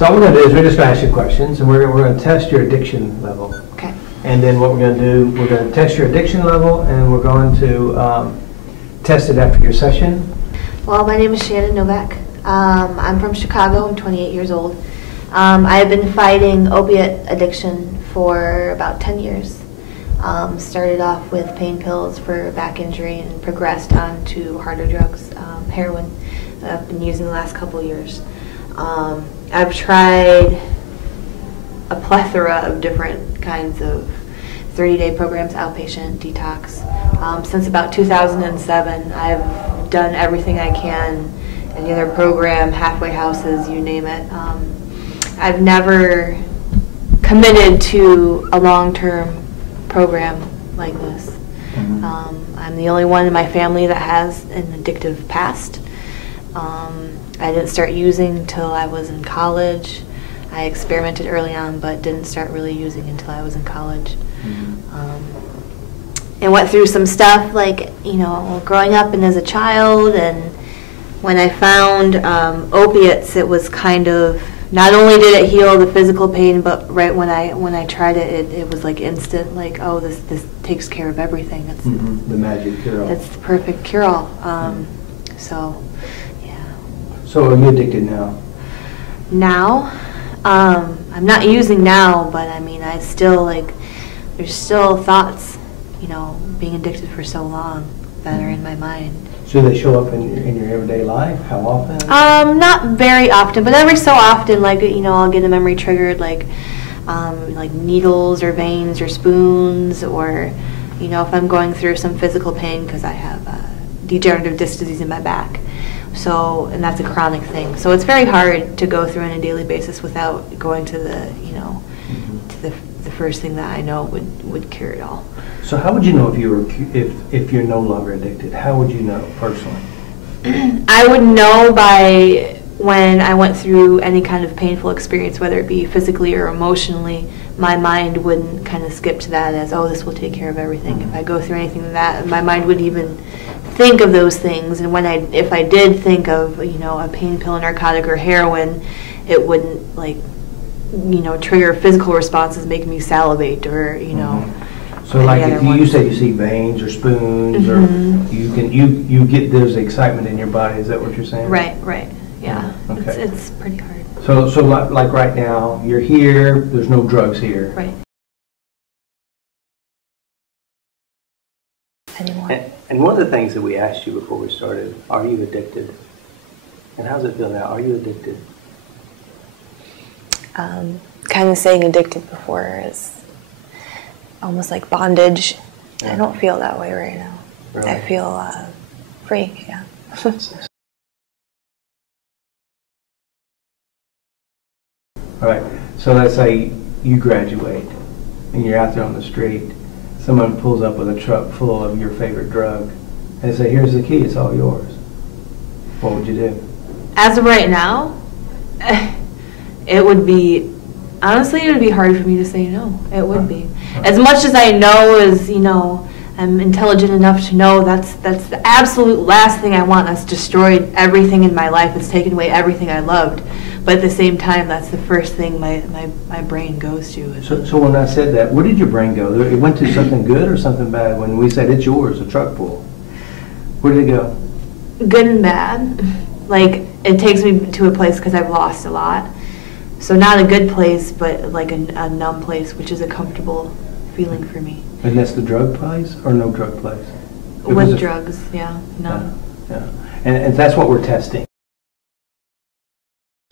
So all we're going to do is we're just going to ask you questions, and we're going to test your addiction level. Okay. And then what we're going to do, we're going to test your addiction level, and we're going to test it after your session. Well, my name is Shannon Novak. I'm from Chicago. I'm 28 years old. I have been fighting opiate addiction for about 10 years. Started off with pain pills for back injury and progressed on to harder drugs, heroin. I've been using the last couple of years. I've tried a plethora of different kinds of 30-day programs, outpatient, detox. Since about 2007, I've done everything I can, any other program, halfway houses, you name it. I've never committed to a long-term program like this. I'm the only one in my family that has an addictive past. I didn't start using until I was in college. I experimented early on, but didn't start really using until I was in college. And went through some stuff like, you know, growing up and as a child, and when I found opiates, it was kind of, not only did it heal the physical pain, but right when I tried it, it was like instant, like, oh, this takes care of everything. It's the magic cure-all. It's the perfect cure-all. So, yeah. So are you addicted now? Now, I'm not using now, but I mean, I still there's still thoughts, you know, being addicted for so long that are in my mind. So they show up in your everyday life? How often? Not very often, but every so often, like, you know, I'll get a memory triggered, like needles or veins or spoons, or, you know, if I'm going through some physical pain because I have degenerative disc disease in my back. So, and that's a chronic thing. So it's very hard to go through on a daily basis without going to the, you know, to the first thing that I know would cure it all. So how would you know if you're no longer addicted? How would you know personally? I would know by when I went through any kind of painful experience, whether it be physically or emotionally. My mind wouldn't kind of skip to that as, oh, this will take care of everything. If I go through anything like that, my mind wouldn't even think of those things. And if I did think of, you know, a pain pill, a narcotic, or heroin, it wouldn't, like, you know, trigger physical responses, make me salivate, or, you know. So like if you say you see veins or spoons, or you get there's excitement in your body, is that what you're saying? Right, yeah. Okay. It's pretty hard. So like right now, you're here, there's no drugs here. Right. Anymore. And one of the things that we asked you before we started, are you addicted? And how's it feel now? Are you addicted? Kind of saying addicted before is almost like bondage. Yeah. I don't feel that way right now. Really? I feel free, yeah. All right, so let's say you graduate and you're out there on the street. Someone pulls up with a truck full of your favorite drug and they say, here's the key, it's all yours. What would you do? As of right now, it would be, honestly, it would be hard for me to say no. It would be. As much as I know is, you know, I'm intelligent enough to know that's the absolute last thing I want. That's destroyed everything in my life. It's taken away everything I loved. But at the same time, that's the first thing my brain goes to. So when I said that, where did your brain go? It went to something good or something bad? When we said it's yours, a truck full, where did it go? Good and bad. Like, it takes me to a place because I've lost a lot. So not a good place, but like a numb place, which is a comfortable feeling for me. And that's the drug place or no drug place? With drugs, yeah, no. Yeah. And that's what we're testing.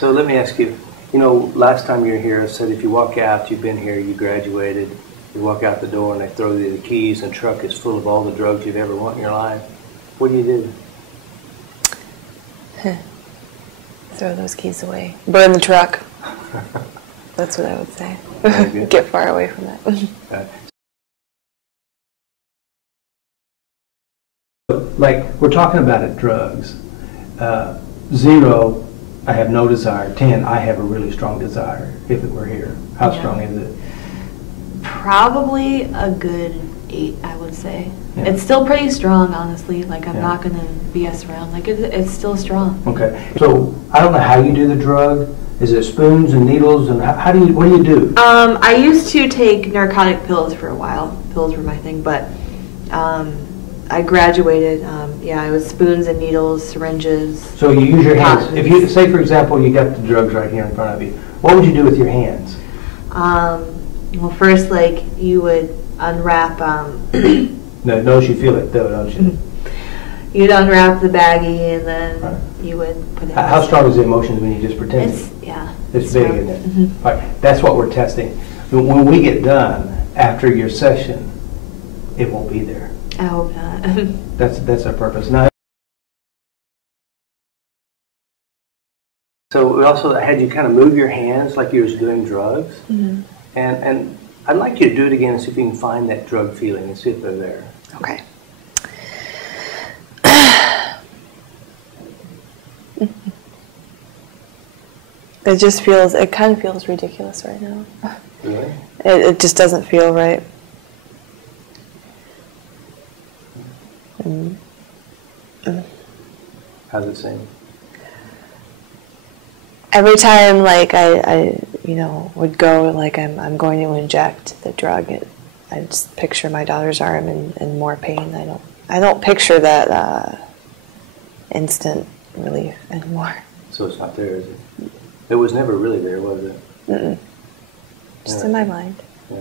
So let me ask you, you know, last time you were here, I said if you walk out, you've been here, you graduated, you walk out the door and they throw you the keys and the truck is full of all the drugs you've ever wanted in your life. What do? Throw those keys away. Burn the truck. That's what I would say. Get far away from that. Okay. Like, we're talking about it, drugs. 0, I have no desire. 10, I have a really strong desire, if it were here. How strong is it? Probably a good 8, I would say. Yeah. It's still pretty strong, honestly. Like, I'm not going to BS around. Like, it's still strong. Okay. So, I don't know how you do the drug, Is it spoons and needles, and how do you, what do you do? I used to take narcotic pills for a while. Pills were my thing, but I graduated. Yeah, it was spoons and needles, syringes. So you use your hands. Cottons. If you say, for example, you got the drugs right here in front of you, what would you do with your hands? Well, first, like, you would unwrap, No, you feel it though, don't you? you'd unwrap the baggie, and then Right. you would put it How strong is the emotions when you just pretend? It's, yeah. It's big, strong. isn't it? Mhm. All right, that's what we're testing. When we get done after your session, it won't be there. I hope not. That's our purpose. Now, so we also had you kind of move your hands like you was doing drugs, Mm-hmm. and I'd like you to do it again and see if you can find that drug feeling and see if they're there. Okay. It kind of feels ridiculous right now. Really? It just doesn't feel right. How's it seem? Every time, like, I would go, like, I'm going to inject the drug, I just picture my daughter's arm in more pain. I don't picture that instant relief anymore. So it's not there, is it? It was never really there, was it? Mm-mm. Just Yeah. in my mind. Yeah.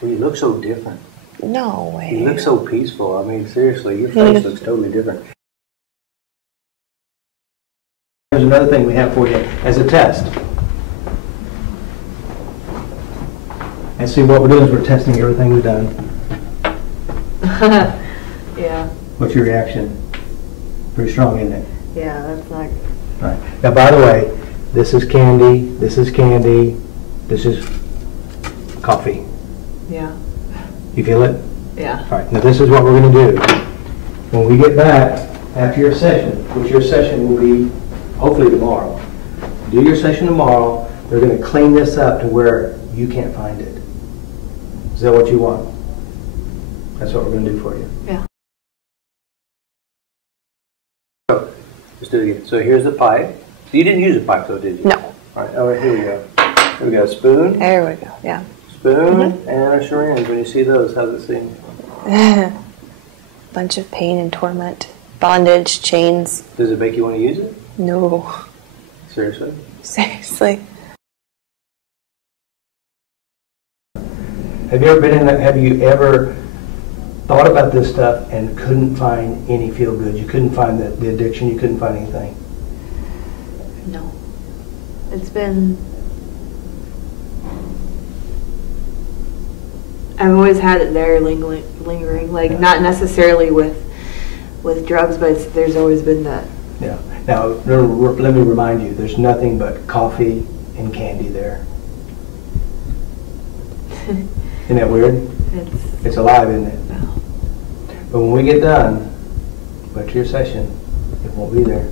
Well, you look so different. No way. You look so peaceful. I mean, seriously, your face looks totally different. There's another thing we have for you as a test. And see, what we're doing is we're testing everything we've done. Yeah. What's your reaction? Pretty strong, isn't it? Yeah, that's not. All right. Now, by the way, this is candy, this is candy, this is coffee. Yeah. You feel it? Yeah. All right. Now, this is what we're going to do. When we get back after your session, which your session will be hopefully tomorrow, do your session tomorrow. They're going to clean this up to where you can't find it. Is that what you want? That's what we're going to do for you. Yeah. So, let's do it again. So here's the pipe. You didn't use a pipe though, did you? No. All right. Oh, here we go. Here we got a spoon, There we go, yeah. spoon, and a syringe. When you see those, how's it seem? Bunch of pain and torment, bondage, chains. Does it make you want to use it? No. Seriously? Seriously. Have you ever thought about this stuff and couldn't find any feel good? You couldn't find the addiction, you couldn't find anything? No. It's been. I've always had it there lingering, like, not necessarily with drugs, but there's always been that. Yeah. Now, let me remind you, there's nothing but coffee and candy there. Isn't that weird? It's alive, isn't it? Well, But when we get done, but your session, it won't be there.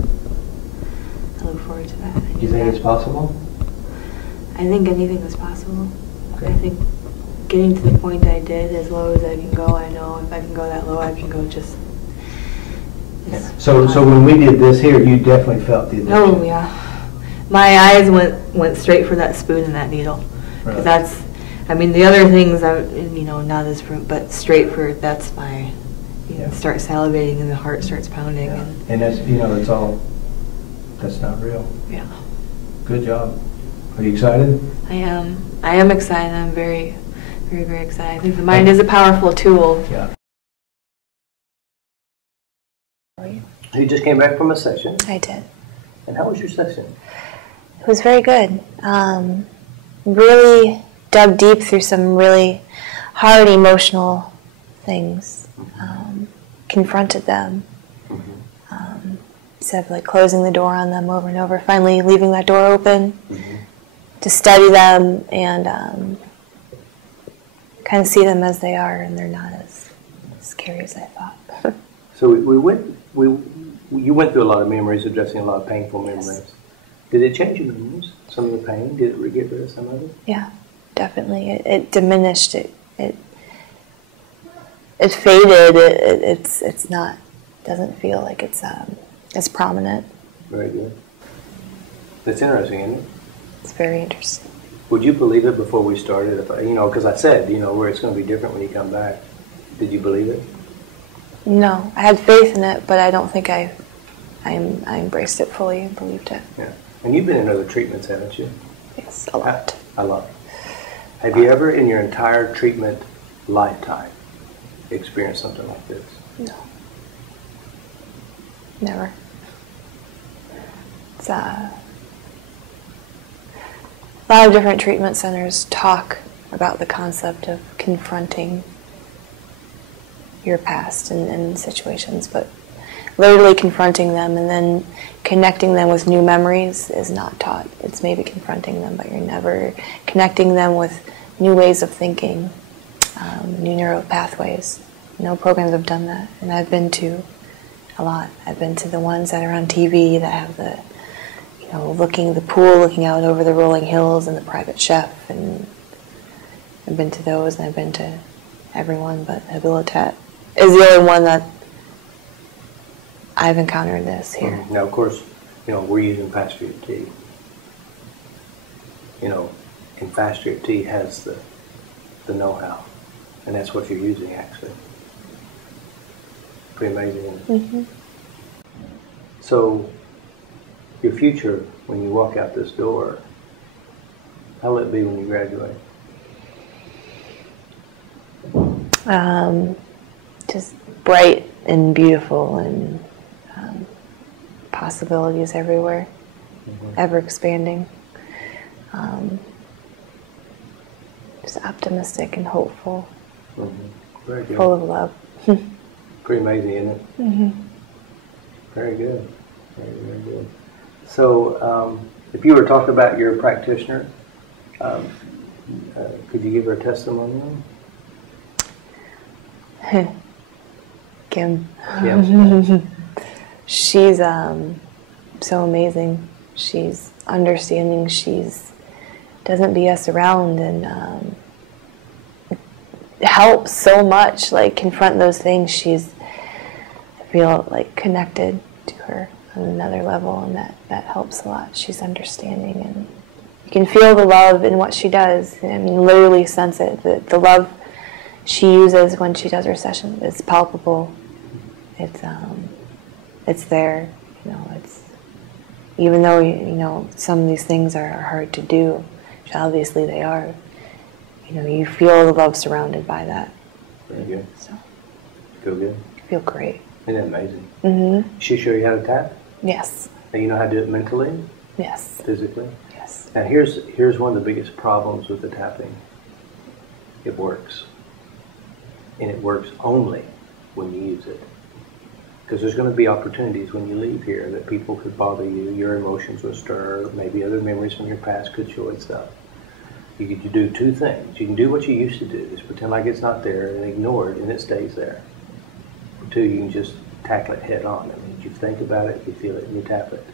I look forward to that. Do you think it's possible? I think anything is possible. Okay. I think getting to the point I did, as low as I can go, I know if I can go that low, I can go just. So when we did this here, you definitely felt the addiction. Oh yeah, my eyes went straight for that spoon and that needle, because Really? that's. I mean, the other things, not as fruit, but straight for that's my. Yeah. Start salivating and the heart starts pounding. Yeah. And And that's not real. yeah, Good job. Are you excited? I am excited. I'm very, very, very excited. I think the mind is a powerful tool. Yeah. You just came back from a session. I did. And how was your session? It was very good. Really dug deep through some really hard emotional things. Confronted them. Instead of like closing the door on them over and over, finally leaving that door open to study them and kind of see them as they are, and they're not as scary as I thought. So you went through a lot of memories, addressing a lot of painful memories. Yes. Did it change your memories? Some of the pain? Did it get rid of some of it? Yeah, definitely. It diminished. It faded. It's not. Doesn't feel like it's prominent. Very good. That's interesting, isn't it? It's very interesting. Would you believe it before we started? If because I said, where it's going to be different when you come back. Did you believe it? No, I had faith in it, but I don't think I embraced it fully and believed it. Yeah. And you've been in other treatments, haven't you? Yes, a lot. A lot. Have you ever in your entire treatment lifetime experienced something like this? No. Never. It's a lot of different treatment centers talk about the concept of confronting your past in situations, but literally confronting them and then connecting them with new memories is not taught. It's maybe confronting them, but you're never connecting them with new ways of thinking, new neural pathways. No programs have done that, and I've been to a lot. I've been to the ones that are on TV that have the, the pool looking out over the rolling hills and the private chef, and I've been to those, and I've been to everyone, but Habilitat is the only one that I've encountered this here. Now, of course, we're using Faster EFT. And Faster EFT has the know-how, and that's what you're using, actually. Pretty amazing, isn't it? Mm-hmm. So, your future, when you walk out this door, how will it be when you graduate? Just bright and beautiful, and possibilities everywhere, ever expanding. Just optimistic and hopeful, Very good. full of love. Pretty amazing, isn't it? Mm-hmm. Very good. Very, very good. So, if you were to talk about your practitioner, could you give her a testimonial? Kim. Yes. She's so amazing. She's understanding. She's doesn't BS around, and helps so much. Like, confront those things. I feel like connected to her on another level, and that helps a lot. She's understanding, and you can feel the love in what she does. I mean, literally sense it. The love she uses when she does her session is palpable. It's there. It's, even though some of these things are hard to do, which obviously they are. You feel the love surrounded by that. Very good. So Feel good? you feel great. Isn't that amazing? Mm-hmm. She show you how to tap? Yes. And you know how to do it mentally? Yes. Physically? Yes. Now here's one of the biggest problems with the tapping. It works. And it works only when you use it. Because there's going to be opportunities when you leave here that people could bother you, your emotions will stir, maybe other memories from your past could show itself. You could do two things. You can do what you used to do, just pretend like it's not there and ignore it, and it stays there. Or two, you can just tackle it head on. You think about it, you feel it, and you tap it.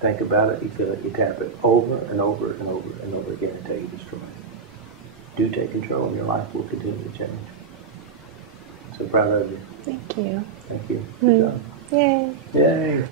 Think about it, you feel it, you tap it. Over and over and over and over again until you destroy it. Do take control, and your life will continue to change. So proud of you. Thank you. Thank you. Good job. Yay. Yay.